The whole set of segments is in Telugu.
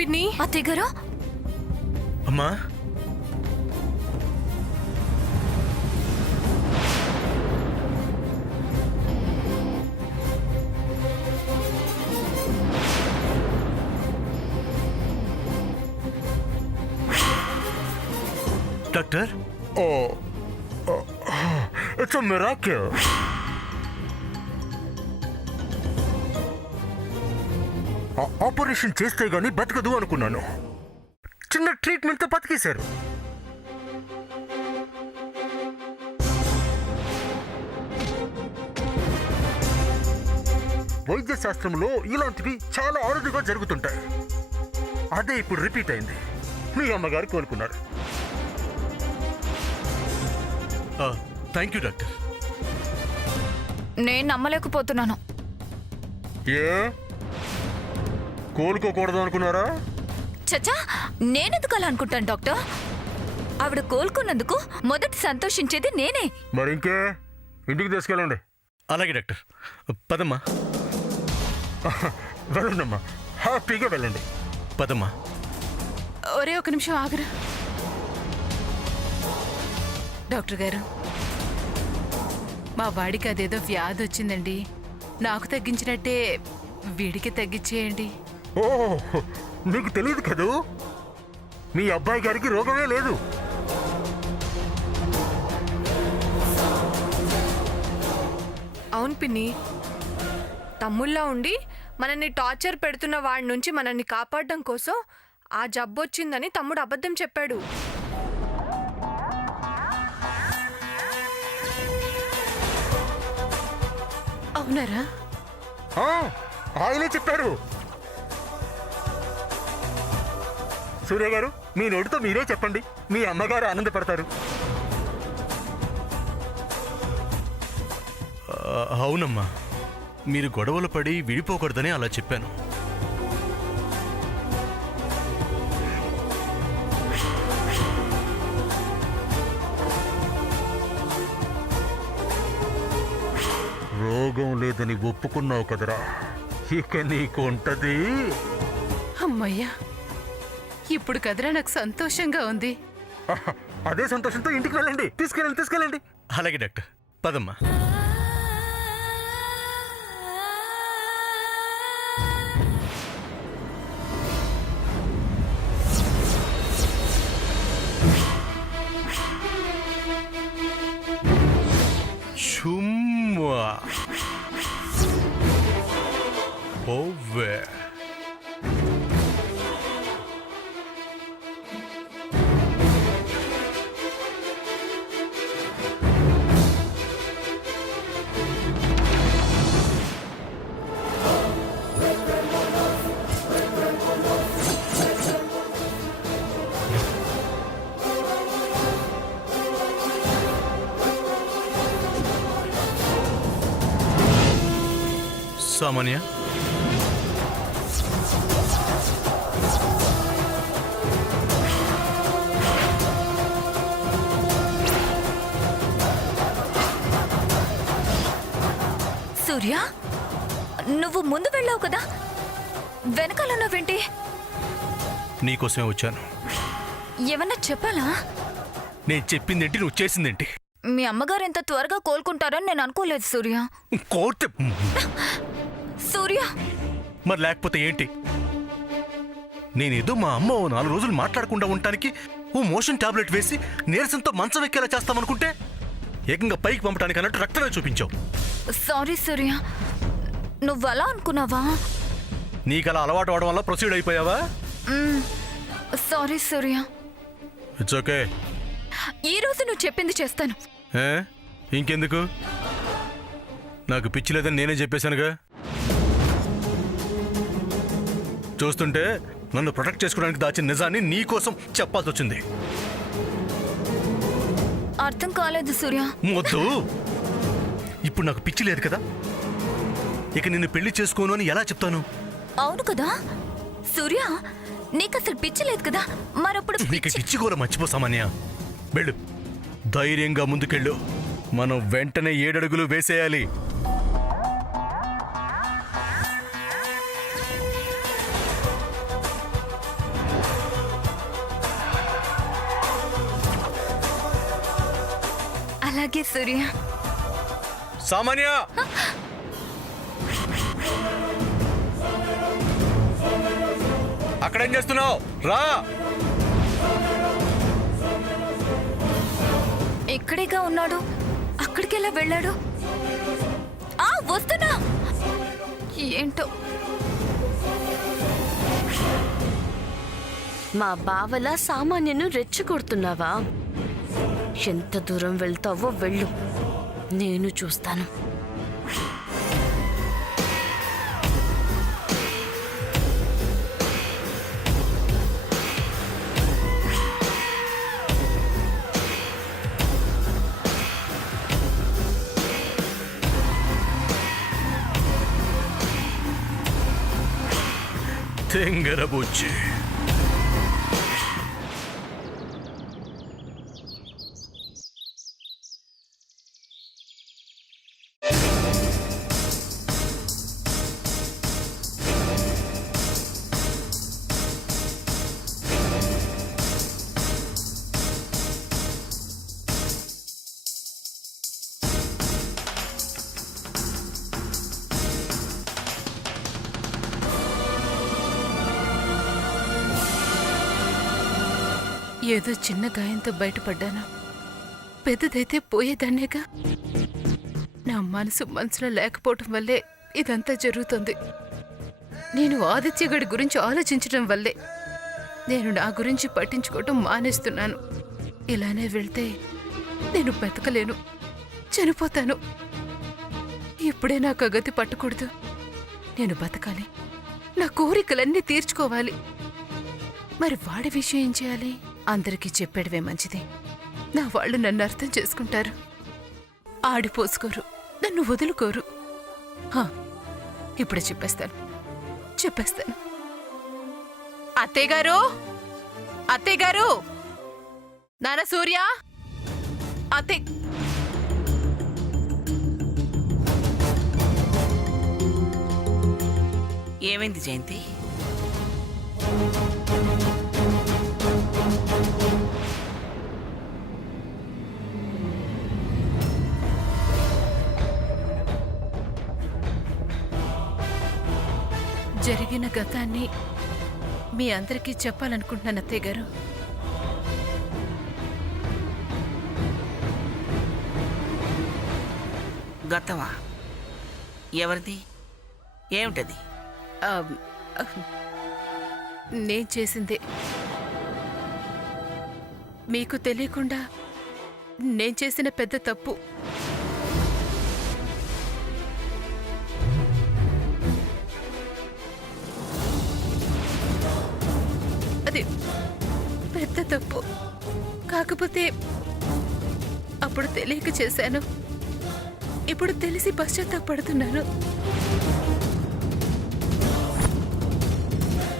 పిన్ని. అత్తయ్య గారు. అమ్మా doctor. It's a miracle. Operation చేస్తే గానీ బతకదు అనుకున్నాను. చిన్న ట్రీట్మెంట్తో బతికేశారు. వైద్య శాస్త్రంలో ఇలాంటివి చాలా అరుదుగా జరుగుతుంటాయి. అదే ఇప్పుడు రిపీట్ అయింది. మీ అమ్మగారు కోలుకున్నారు. Thank you doctor. నేను నమ్మలేకపోతున్నాను. ఏ కోలుకోకూడదు అనుకున్నారా? చచ్చా, నేనెందుకు అలా అనుకుంటాను డాక్టర్? ఆవిడ కోలుకున్నందుకు మొదట సంతోషించేది నేనే. మరి ఇంకే ఇంటికి తీసుకెళ్ళండి. అలాగే డాక్టర్. పదమ్మా. వెళ్ళండమ్మా, హ్యాపీగా వెళ్ళండి. పదమ్మా. ఒరే ఒక నిమిషం ఆగరా. డాక్టర్ గారు, మా వాడికి అదేదో వ్యాధి వచ్చిందండి. నాకు తగ్గించినట్టే వీడికి తగ్గించేయండి. ఓ, నీకు తెలియదు కదూ, మీ అబ్బాయి గారికి రోగమే లేదు. అవును పిన్ని, తమ్ముళ్ళ ఉండి మనల్ని టార్చర్ పెడుతున్న వాడి నుంచి మనల్ని కాపాడడం కోసం ఆ జబ్బు వచ్చిందని తమ్ముడు అబద్ధం చెప్పాడు. అవునరా? ఆయనే చెప్పారు. సూర్య గారు, మీ నోటితో మీరే చెప్పండి, మీ అమ్మగారు ఆనందపడతారు. అవునమ్మా, మీరు గొడవలు పడి విడిపోకూడదని అలా చెప్పాను. రోగం లేదని ఒప్పుకున్నావు కదరా, ఇక నీకు ఉంటది. అమ్మయ్యా, ఇప్పుడు కదరా నాకు సంతోషంగా ఉంది. అదే సంతోషంతో ఇంటికి వెళ్ళండి. తీసుకెళ్ళండి. అలాగే డాక్టర్. పదమ్మా. Chumma. Over. సామాన్య, సూర్య, నువ్వు ముందు వెళ్ళావు కదా, వెనకాల నువ్వేంటి? నీకోసమే వచ్చాను. ఏమన్నా చెప్పాలా? నేను చెప్పిందేంటి, నువ్వు చేసిందేంటి? మీ అమ్మగారు ఎంత త్వరగా కోలుకుంటారని నేను అనుకోలేదు సూర్య. కోర్టు సూర్య, మరి లేకపోతే ఏంటి? నేనేదో మా అమ్మ 4 రోజులు మాట్లాడకుండా ఉండటానికి ఓ మోషన్ టాబ్లెట్ వేసి నీరసంతో మంచం ఎక్కేలా చేస్తామనుకుంటే ఏకంగా పైకి పంపడానికి అన్నట్టు రక్తమే చూపించావు. సారీ సూర్య, నువ్వు అలా అనుకున్నావా? నీకు అలా అలవాటు అవడం వల్ల ప్రొసీడ్ అయిపోయావా? సారీ సూర్య. It's okay. ఈ రోజు నువ్వు చెప్పింది చేస్తాను. ఇంకెందుకు? నాకు పిచ్చి లేదని నేనే చెప్పేశానుగా. చూస్తుంటే నన్ను ప్రొటెక్ట్ చేసుకోవడానికి దాచిన నిజాన్ని నీ కోసం చెప్పాల్సి వచ్చింది. అర్థం కాలేదు సూర్య. వద్దు, ఇప్పుడు నాకు పిచ్చి లేదు కదా, ఇక నిన్ను పెళ్లి చేసుకోను అని ఎలా చెప్తాను? అవును కదా సూర్య, నీకు అసలు పిచ్చి లేదు కదా, మరప్పుడు నీకు పిచ్చి కూడా మర్చిపో సామాన్య. వెళ్ళు, ధైర్యంగా ముందుకెళ్ళు. మనం వెంటనే 7 అడుగులు వేసేయాలి. అలాగే సూర్య. సామాన్య, అక్కడేం చేస్తున్నావు? రా. ఇక్కడేగా ఉన్నాడు, అక్కడికి ఎలా వెళ్ళాడు? వస్తున్నా. ఏంటో మా బావలా సామాన్యను రెచ్చగొడుతున్నావా? ఎంత దూరం వెళ్తావో వెళ్ళు, నేను చూస్తాను. తెంగరబుచ్చి. ఏదో చిన్న గాయంతో బయటపడ్డాను. పెద్దదైతే పోయేదాన్నేగా. నా మనసులో లేకపోవటం వల్లే ఇదంతా జరుగుతుంది. నేను ఆదిత్యగడి గురించి ఆలోచించడం వల్లే నేను నా గురించి పట్టించుకోవటం మానేస్తున్నాను. ఇలానే వెళ్తే నేను బతకలేను, చనిపోతాను. ఇప్పుడే నాకు ఆ గతి పట్టకూడదు. నేను బతకాలి, నా కోరికలన్నీ తీర్చుకోవాలి. మరి వాడి విషయం ఏం చేయాలి? అందరికీ చెప్పేయడమే మంచిది. నా వాళ్ళు నన్ను అర్థం చేసుకుంటారు, ఆడిపోసుకోరు, నన్ను వదులుకోరు. ఇప్పుడే చెప్పేస్తాను. అత్తయ్యగారు, అత్తయ్యగారు, నాన్న సూర్య, అత్తయ్య. ఏమైంది జయంతి? జరిగిన గతాన్ని మీ అందరికీ చెప్పాలనుకుంటున్నాను అత్తయ్య గారు. గతమా? ఎవరిది? ఏమిటది? నేను చేసిందే. మీకు తెలియకుండా నేను చేసిన పెద్ద తప్పు. అది పెద్ద తప్పు. కాకపోతే అప్పుడు తెలియక చేశాను. ఇప్పుడు తెలిసి పశ్చాత్తాపడుతున్నాను.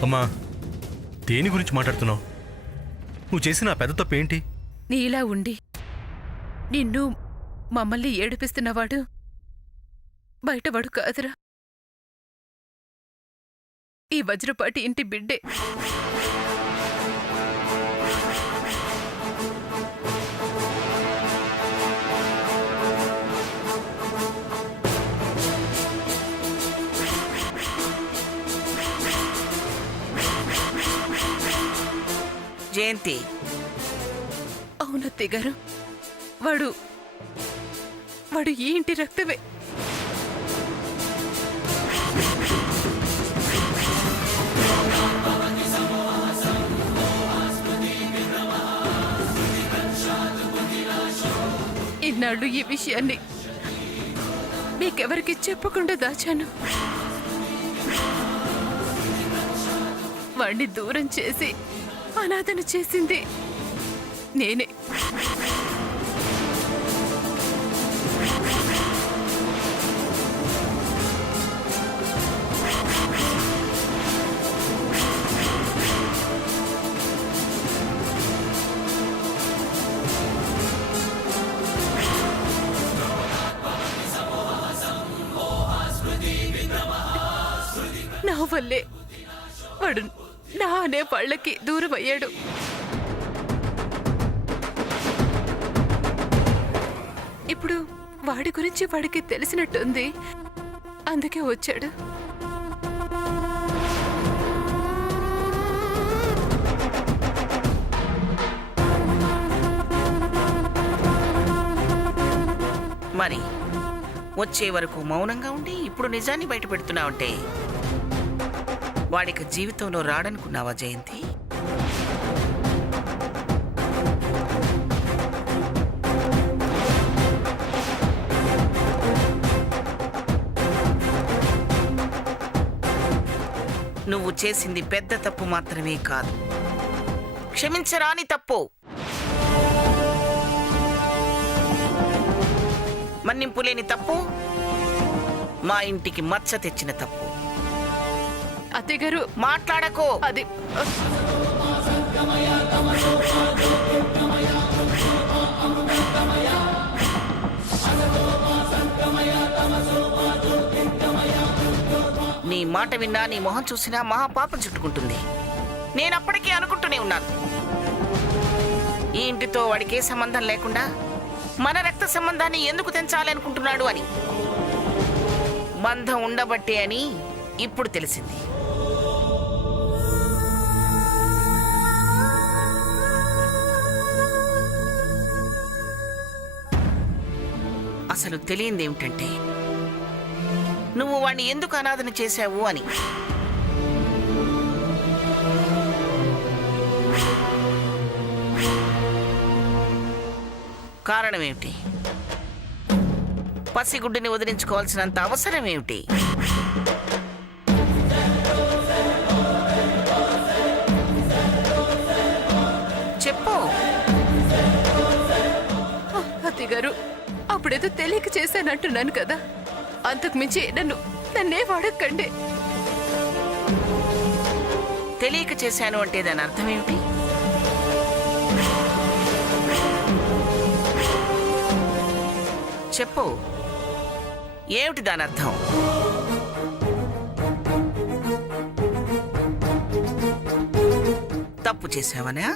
అమ్మా, దేని గురించి మాట్లాడుతున్నావు? నువ్వు చేసిన ఆ పెద్ద తప్పు ఏంటి? నీలా ఉండి నిన్ను మమ్మల్ని ఏడిపిస్తున్నవాడు బయటవాడు కాదురా. ఈ వజ్రపాటి ఇంటి బిడ్డే. జయంతి, అవునత్తయ్య గారు, వాడు ఈ ఇంటి రక్తమే. ఇన్నాళ్ళు ఈ విషయాన్ని మీకెవరికి చెప్పకుండా దాచాను. వాణ్ణి దూరం చేసి అనాథను చేసింది నేనే. నా వల్లే వాడు నా అనే వాళ్ళకి దూరం అయ్యాడు. ఇప్పుడు వాడి గురించి వాడికి తెలిసినట్టుంది. అందుకే వచ్చాడు. మరి వచ్చే వరకు మౌనంగా ఉండి ఇప్పుడు నిజాన్ని బయట పెడుతున్నావంటే వాడికి జీవితంలో రాడనుకున్నావా జయంతి? నువ్వు చేసింది పెద్ద తప్పు మాత్రమే కాదు, క్షమించరాని తప్పు, మన్నింపు లేని తప్పు, మా ఇంటికి మచ్చ తెచ్చిన తప్పు. అత్తయ్య గారు మాట్లాడకో. అది నీ మాట విన్నా, నీ మొహం చూసినా మహాపాపం చుట్టుకుంటుంది. నేనప్పటికీ అనుకుంటూనే ఉన్నాను, ఈ ఇంటితో వాడికి ఏ సంబంధం లేకుండా మన రక్త సంబంధాన్ని ఎందుకు తెంచాలి అనుకుంటున్నాడు అని. బంధం ఉండబట్టే అని ఇప్పుడు తెలిసింది. అసలు తెలియంది ఏమిటంటే నువ్వు వాణ్ణి ఎందుకు అనాథన చేశావు అని. కారణం ఏమిటి? పసిగుడ్డిని వదిలించుకోవాల్సినంత అవసరం ఏమిటి? చెప్పు. అత్తయ్య గారు అప్పుడేదో తెలియక చేశానంటున్నాను కదా, అంతకు మించి నన్నే వాడకండి. తెలియక చేశాను అంటే దాని అర్థం ఏమిటి? చెప్పు, ఏమిటి దాని అర్థం? తప్పు చేశావనా?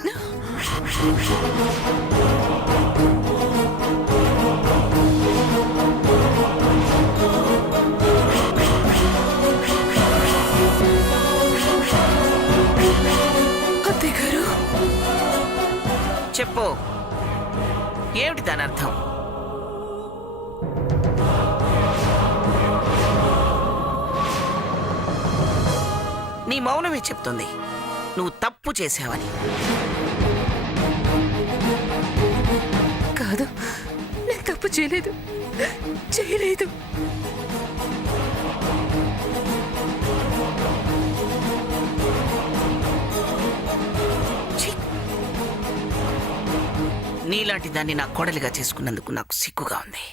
అత్తయ్య గారు చెప్పు, ఏమిటి దాని అర్థం? నీ మౌనమే చెప్తుంది నువ్వు తప్పు చేశావని. కాదు, నేను తప్పు చేయలేదు. ఛీ! నీలాంటి దాన్ని నా కోడలిగా చేసుకున్నందుకు నాకు సిగ్గుగా ఉంది.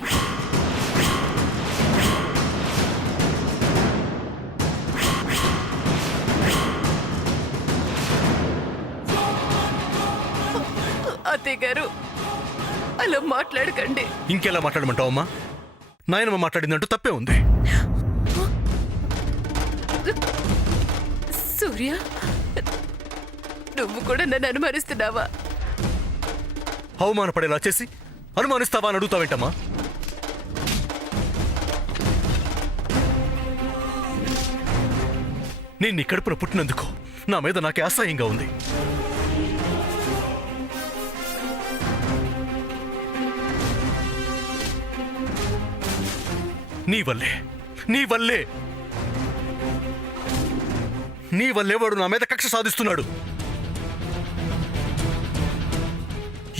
అత్తయ్య గారు అలా మాట్లాడకండి. ఇంకెలా మాట్లాడమంటావమ్మా? నాయనమ్మ మాట్లాడిందంటూ తప్పే ఉంది. సూర్య, నువ్వు కూడా నన్ను అనుమానిస్తున్నావా? అవమానపడేలా చేసి అనుమానిస్తావా అని అడుగుతావేంటమ్మా? నేను నీ కడుపున పుట్టినందుకు నా మీద నాకే అసహ్యంగా ఉంది. నీ వల్లే వాడు నా మీద కక్ష సాధిస్తున్నాడు.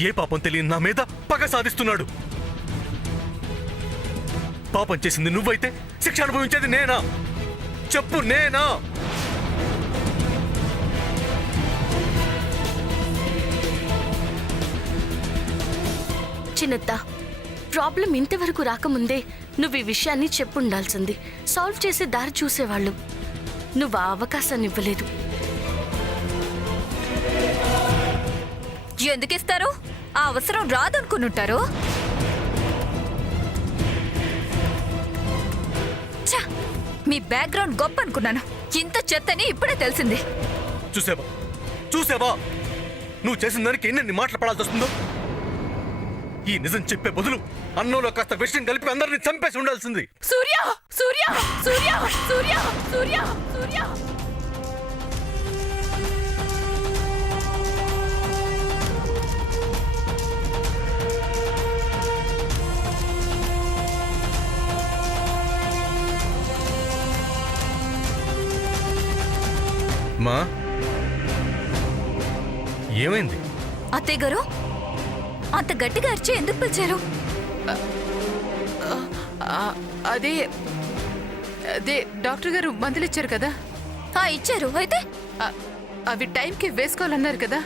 ఏ పాపం తెలియని నా మీద పగ సాధిస్తున్నాడు. పాపం చేసింది నువ్వైతే శిక్ష అనుభవించేది నేనా? చెప్పు, నేనా? చిన్నత్త, ప్రాబ్లం ఇంతవరకు రాకముందే నువ్వు ఈ విషయాన్ని చెప్పుండాల్సింది. సాల్వ్ చేసే దారి చూసేవాళ్ళు. నువ్వు ఆ అవకాశాన్ని ఇవ్వలేదు. ఎందుకిస్తారు? ఆ అవసరం రాదనుకునుంటారు. ఛ! మీ బ్యాక్గ్రౌండ్ గొప్ప అనుకున్నాను. ఇంత చెత్తని ఇప్పుడే తెలిసింది. చూసావా నువ్వు చేసిన దానికి ఎన్ని మాటలు పడాల్సి వస్తుందో? ఈ నిజం చెప్పే బదులు అన్నంలో కాస్త విషయం కలిపి అందరిని చంపేసి ఉండాల్సింది. సూర్య సూర్య సూర్య సూర్య సూర్య సూర్య మా ఏమైంది? అత్తయ్య గారు అంత గట్టిగా అరిచి ఎందుకు పిలిచారు? అదే అదే డాక్టర్ గారు మందులు ఇచ్చారు కదా, ఇచ్చారు. అయితే అవి టైంకి వేసుకోవాలన్నారు కదా.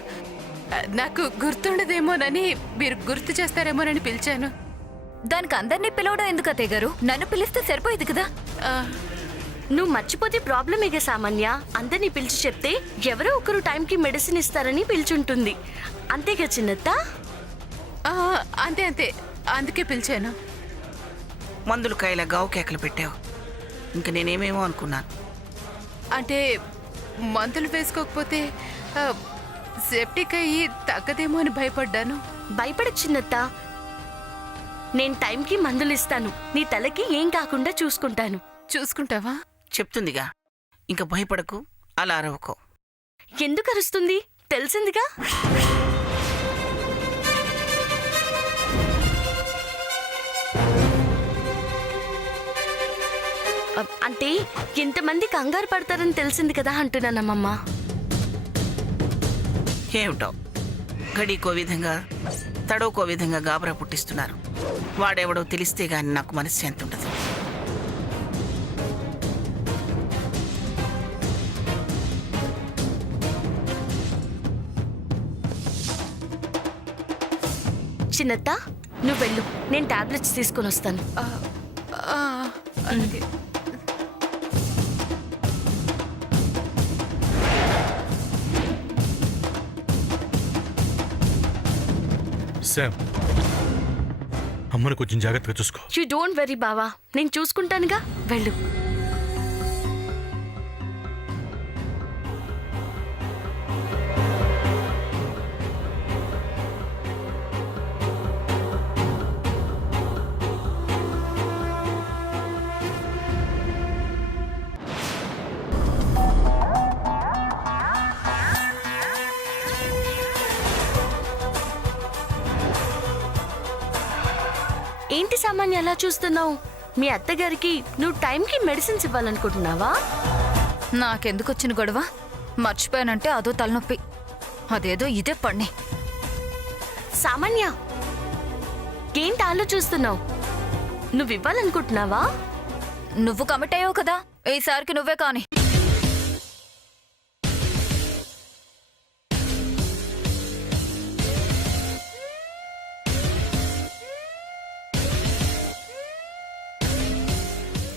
నాకు గుర్తుండదేమోనని, మీరు గుర్తు చేస్తారేమోనని పిలిచాను. దానికి అందరినీ పిలవడం ఎందుకు అత్తయ్య గారు? నన్ను పిలిస్తే సరిపోయేది కదా. నువ్వు మర్చిపోతే ప్రాబ్లమేగా సామాన్య. అందరినీ పిలిచి చెప్తే ఎవరో ఒకరు టైంకి మెడిసిన్ ఇస్తారని పిలిచుంటుంది. అంతేగా చిన్నత్త? అంతే అంతే, అందుకే పిలిచాను. మందులు కాయల గావు కేకలు పెట్టావు. ఇంక నేనేమేమో అనుకున్నాను. అంటే మందులు వేసుకోకపోతే సెప్టిక్ అయ్యి తగ్గదేమో అని భయపడ్డాను. భయపడ చిన్నత్త. నేను టైంకి మందులు ఇస్తాను. నీ తలకి ఏం కాకుండా చూసుకుంటాను. చూసుకుంటావా? చెప్తుందిగా, ఇంక భయపడకు, అలా అరవకో. ఎందుకు అరుస్తుంది? తెలిసిందిగా. అంటే ఎంతమంది కంగారు పడతారని తెలిసింది కదా అంటున్నానమ్మమ్మ. ఏమిటో గడికో విధంగా తడోకో విధంగా గాబరా పుట్టిస్తున్నారు. వాడెవడో తెలిస్తే గాని నాకు మనశ్శాంతి ఉండదు. చిన్నత్త, నువ్వు వెళ్ళు. నేను టాబ్లెట్స్ తీసుకొని వస్తాను. అలాగే. శామ్, అమ్మను కొంచెం జాగ్రత్తగా చూసుకో. యూ డోంట్ వెరీ బావా, నేను చూసుకుంటానుగా. వెళ్ళు. ఏంటి సామాన్య ఎలా చూస్తున్నావు? మీ అత్తగారికి నువ్వు టైంకి మెడిసిన్స్ ఇవ్వాలనుకుంటున్నావా? నాకెందుకు వచ్చిన గొడవ? మర్చిపోయానంటే అదో తలనొప్పి, అదేదో ఇదే పడిని. సామాన్య, ఏంటి ఆలోచిస్తున్నావు? నువ్వు ఇవ్వాలనుకుంటున్నావా? నువ్వు కమిట్ అయ్యావు కదా, ఈసారికి నువ్వే కాని.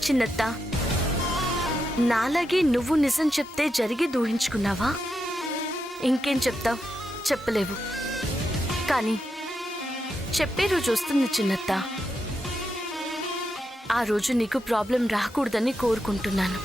చిన్నత్త, నాలాగే నువ్వు నిజం చెప్తే జరిగి ఊహించుకున్నావా? ఇంకేం చెప్తావు? చెప్పలేవు. కానీ చెప్పే రోజు వస్తుంది చిన్నత్త. ఆ రోజు నీకు ప్రాబ్లం రాకూడదని కోరుకుంటున్నాను.